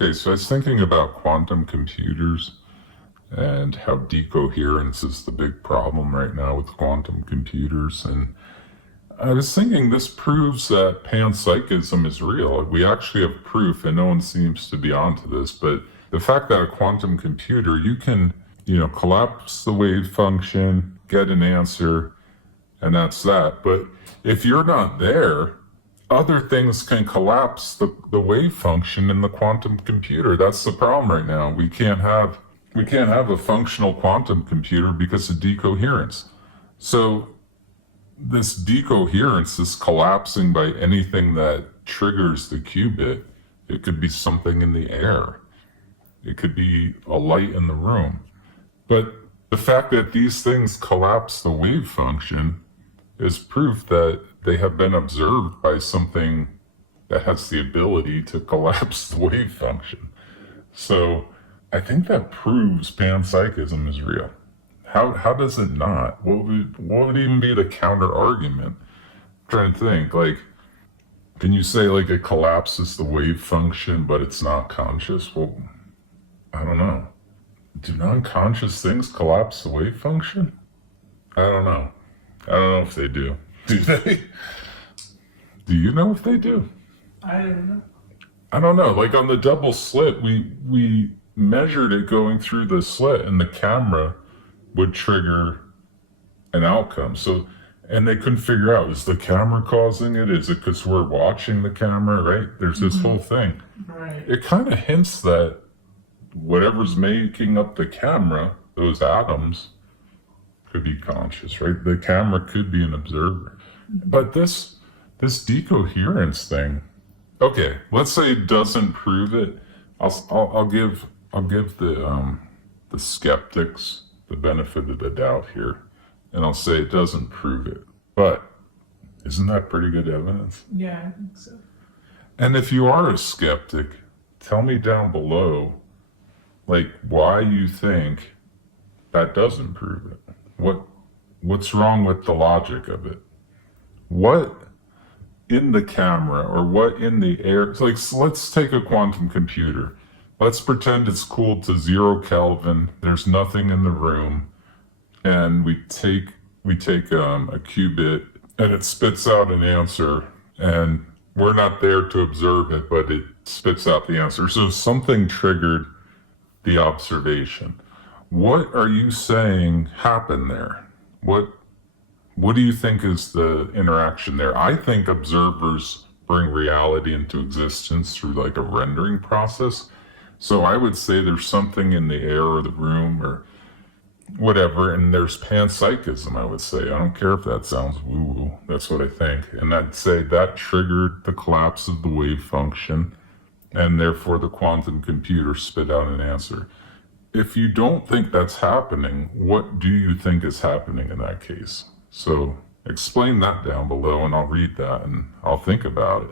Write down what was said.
Okay, so I was thinking about quantum computers and how decoherence is the big problem right now with quantum computers. And I was thinking this proves that panpsychism is real. We actually have proof, and no one seems to be onto this, but the fact that a quantum computer, you can, collapse the wave function, get an answer, and that's that. But if you're not there, other things can collapse the wave function in the quantum computer. That's the problem right now. We can't have a functional quantum computer because of decoherence. So this decoherence is collapsing by anything that triggers the qubit. It could be something in the air. It could be a light in the room. But the fact that these things collapse the wave function is proof that they have been observed by something that has the ability to collapse the wave function. So I think that proves panpsychism is real. How does it not? What would even be the counter argument? I'm trying to think, can you say it collapses the wave function but it's not conscious? Well, I don't know. Do non-conscious things collapse the wave function? I don't know. I don't know if they do. Do they? Do you know if they do? I don't know. I don't know. On the double slit, we measured it going through the slit, and the camera would trigger an outcome. And they couldn't figure out, is the camera causing it? Is it because we're watching the camera, right? There's this whole thing. Right. It kind of hints that whatever's making up the camera, those atoms, could be conscious, right? The camera could be an observer. But this decoherence thing, okay, let's say it doesn't prove it. I'll give the skeptics the benefit of the doubt here, and I'll say it doesn't prove it. But isn't that pretty good evidence? Yeah, I think so. And if you are a skeptic, tell me down below, why you think that doesn't prove it. What's wrong with the logic of it? What in the camera or what in the air? Let's take a quantum computer. Let's pretend it's cooled to 0 Kelvin. There's nothing in the room, and we take a qubit, and it spits out an answer, and we're not there to observe it, but it spits out the answer. So something triggered the observation. What are you saying happened there? What do you think is the interaction there? I think observers bring reality into existence through a rendering process. So I would say there's something in the air or the room or whatever, and there's panpsychism, I would say. I don't care if that sounds woo-woo. That's what I think. And I'd say that triggered the collapse of the wave function, and therefore the quantum computer spit out an answer. If you don't think that's happening, what do you think is happening in that case? So explain that down below, and I'll read that and I'll think about it.